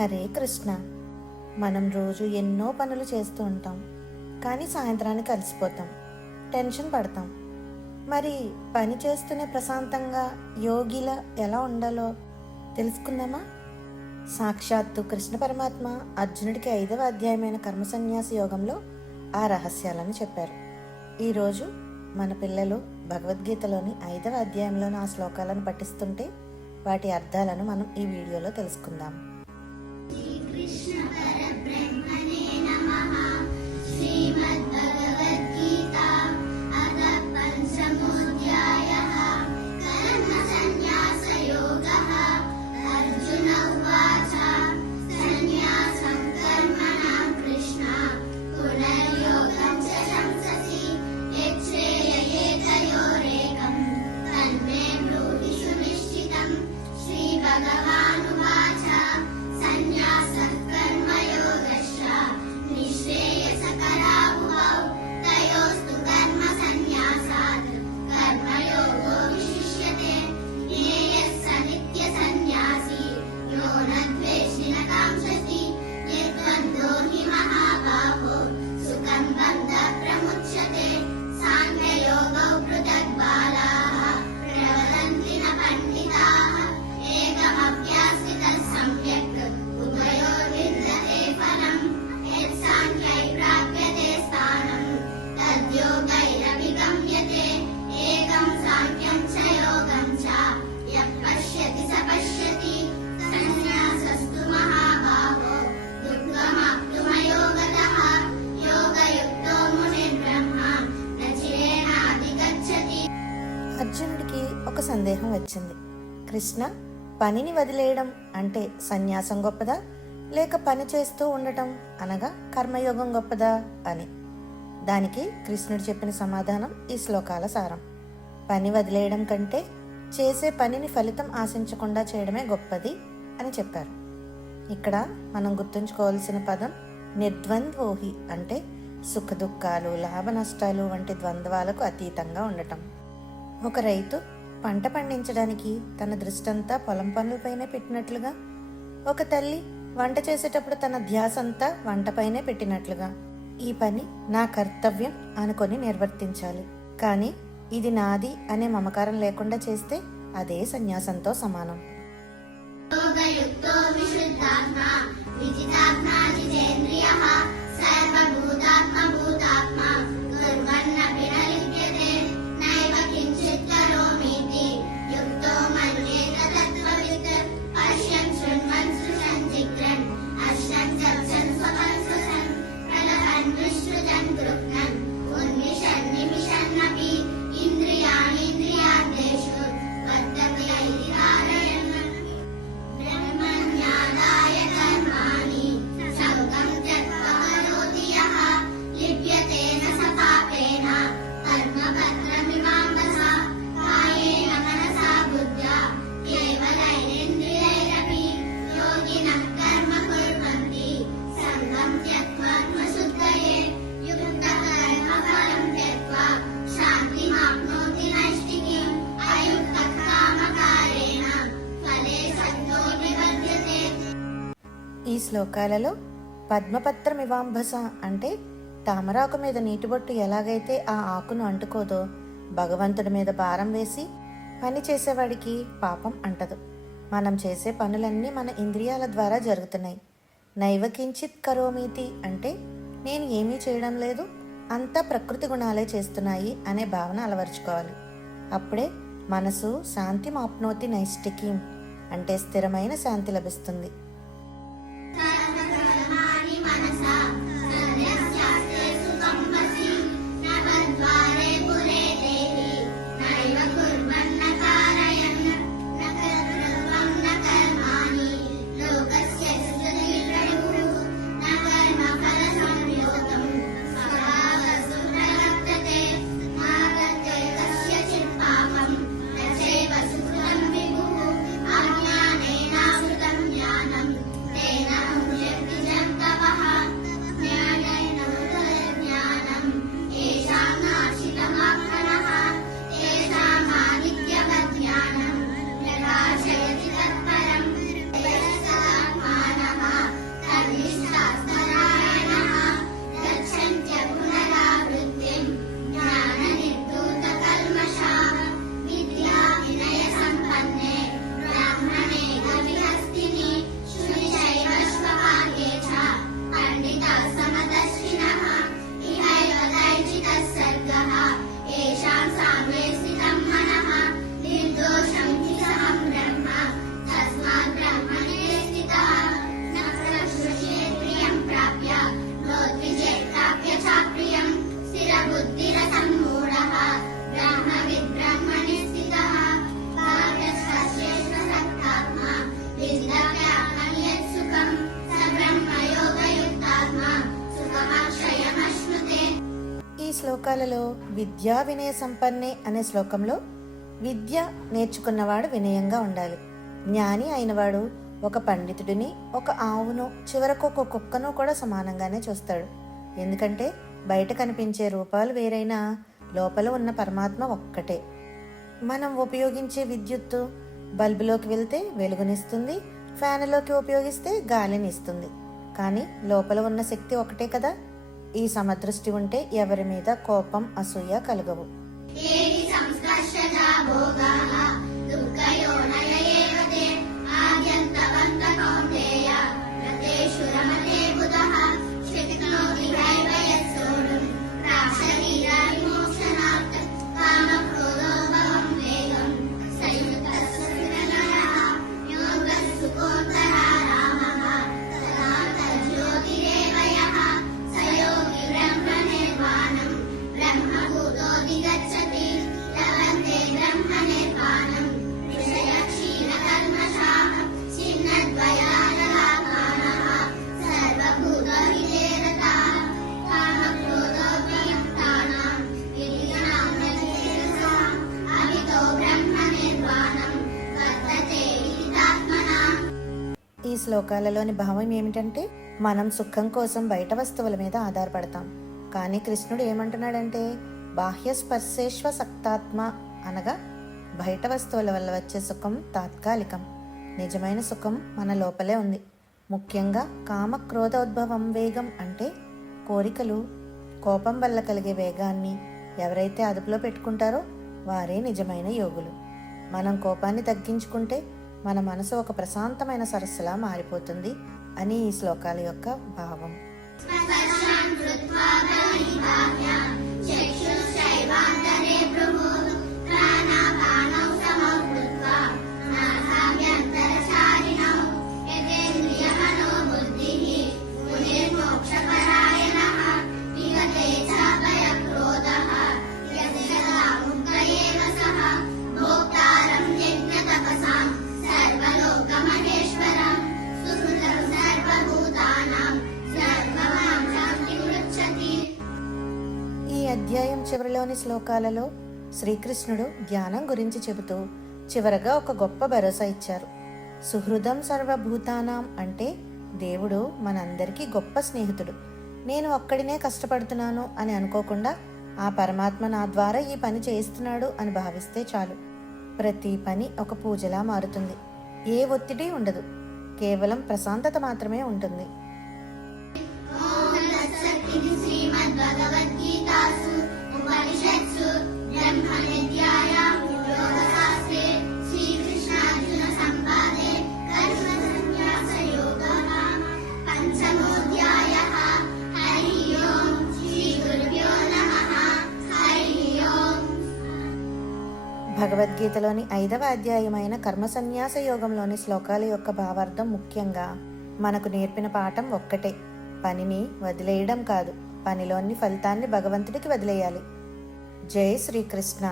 హరే కృష్ణ. మనం రోజు ఎన్నో పనులు చేస్తూ ఉంటాం, కానీ సాయంత్రానికి అలసిపోతాం, టెన్షన్ పడతాం. మరి పని చేస్తూనే ప్రశాంతంగా యోగిలా ఎలా ఉండాలో తెలుసుకుందామా? సాక్షాత్తు కృష్ణ పరమాత్మ అర్జునుడికి 5వ అధ్యాయమైన కర్మ సన్యాస యోగంలో ఆ రహస్యాలను చెప్పారు. ఈరోజు మన పిల్లలు భగవద్గీతలోని 5వ అధ్యాయంలోని ఆ శ్లోకాలను పఠిస్తుంటే వాటి అర్థాలను మనం ఈ వీడియోలో తెలుసుకుందాం. అర్జునుడికి ఒక సందేహం వచ్చింది. కృష్ణ, పనిని వదిలేయడం అంటే సన్యాసం గొప్పదా, లేక పని చేస్తూ ఉండటం అనగా కర్మయోగం గొప్పదా అని. దానికి కృష్ణుడు చెప్పిన సమాధానం ఈ శ్లోకాల సారం. పని వదిలేయడం కంటే చేసే పనిని ఫలితం ఆశించకుండా చేయడమే గొప్పది అని చెప్పారు. ఇక్కడ మనం గుర్తుంచుకోవాల్సిన పదం నిర్ద్వంద్వోహి, అంటే సుఖ దుఃఖాలు, లాభ నష్టాలు వంటి ద్వంద్వాలకు అతీతంగా ఉండటం. ఒక రైతు పంట పండించడానికి తన దృష్టంతా పొలం పనులపైనే పెట్టినట్లుగా, ఒక తల్లి వంట చేసేటప్పుడు తన ధ్యాసంతా వంటపైనే పెట్టినట్లుగా ఈ పని నా కర్తవ్యం అనుకొని నిర్వర్తించాలి. కానీ ఇది నాది అనే మమకారం లేకుండా చేస్తే అదే సన్యాసంతో సమానం. ఈ శ్లోకాలలో పద్మపత్రమివాంభస అంటే తామరాకు మీద నీటిబొట్టు ఎలాగైతే ఆ ఆకును అంటుకోదో, భగవంతుడి మీద భారం వేసి పని చేసేవాడికి పాపం అంటదు. మనం చేసే పనులన్నీ మన ఇంద్రియాల ద్వారా జరుగుతున్నాయి. నైవ కించిత్ కరోమీతి అంటే నేను ఏమీ చేయడం లేదు, అంతా ప్రకృతి గుణాలే చేస్తున్నాయి అనే భావన అలవర్చుకోవాలి. అప్పుడే మనసు శాంతి మాప్నోతి నైష్టికీం అంటే స్థిరమైన శాంతి లభిస్తుంది. శ్లోకాలలో విద్యా వినయ సంపన్నే అనే శ్లోకంలో విద్య నేర్చుకున్నవాడు వినయంగా ఉండాలి. జ్ఞాని అయినవాడు ఒక పండితుడిని, ఒక ఆవును, చివరకు ఒక కుక్కను కూడా సమానంగానే చూస్తాడు. ఎందుకంటే బయట కనిపించే రూపాలు వేరైనా లోపల ఉన్న పరమాత్మ ఒక్కటే. మనం ఉపయోగించే విద్యుత్తు బల్బులోకి వెళ్తే వెలుగునిస్తుంది, ఫ్యాన్లోకి ఉపయోగిస్తే గాలినిస్తుంది. కానీ లోపల ఉన్న శక్తి ఒకటే కదా. ఈ సమదృష్టి ఉంటే ఎవరి మీద కోపం, అసూయ కలగవు. ఈ శ్లోకాలలోని భావం ఏమిటంటే, మనం సుఖం కోసం బయట వస్తువుల మీద ఆధారపడతాం. కానీ కృష్ణుడు ఏమంటున్నాడంటే, బాహ్య స్పర్శేష్వ సక్తాత్మ అనగా బయట వస్తువుల వల్ల వచ్చే సుఖం తాత్కాలికం. నిజమైన సుఖం మన లోపలే ఉంది. ముఖ్యంగా కామ క్రోధోద్భవం వేగం అంటే కోరికలు, కోపం వల్ల కలిగే వేగాన్ని ఎవరైతే అదుపులో పెట్టుకుంటారో వారే నిజమైన యోగులు. మనం కోపాన్ని తగ్గించుకుంటే మన మనసు ఒక ప్రశాంతమైన సరస్సులా మారిపోతుంది అని ఈ శ్లోకాల యొక్క భావం. అధ్యాయం చివరిలోని శ్లోకాలలో శ్రీకృష్ణుడు ధ్యానం గురించి చెబుతూ చివరగా ఒక గొప్ప భరోసా ఇచ్చారు. సుహృదం సర్వభూతానాం అంటే దేవుడు మనందరికీ గొప్ప స్నేహితుడు. నేను ఒక్కడినే కష్టపడుతున్నాను అని అనుకోకుండా ఆ పరమాత్మ నా ద్వారా ఈ పని చేయిస్తున్నాడు అని భావిస్తే చాలు. ప్రతి పని ఒక పూజలా మారుతుంది. ఏ ఒత్తిడి ఉండదు, కేవలం ప్రశాంతత మాత్రమే ఉంటుంది. భగవద్గీతలోని 5వ అధ్యాయమైన కర్మ సన్యాస యోగంలోని శ్లోకాల యొక్క భావార్థం ముఖ్యంగా మనకు నేర్పిన పాఠం ఒక్కటే: పనిని వదిలేయడం కాదు, పనిలోని ఫలితాన్ని భగవంతుడికి వదిలేయాలి. జై శ్రీకృష్ణ.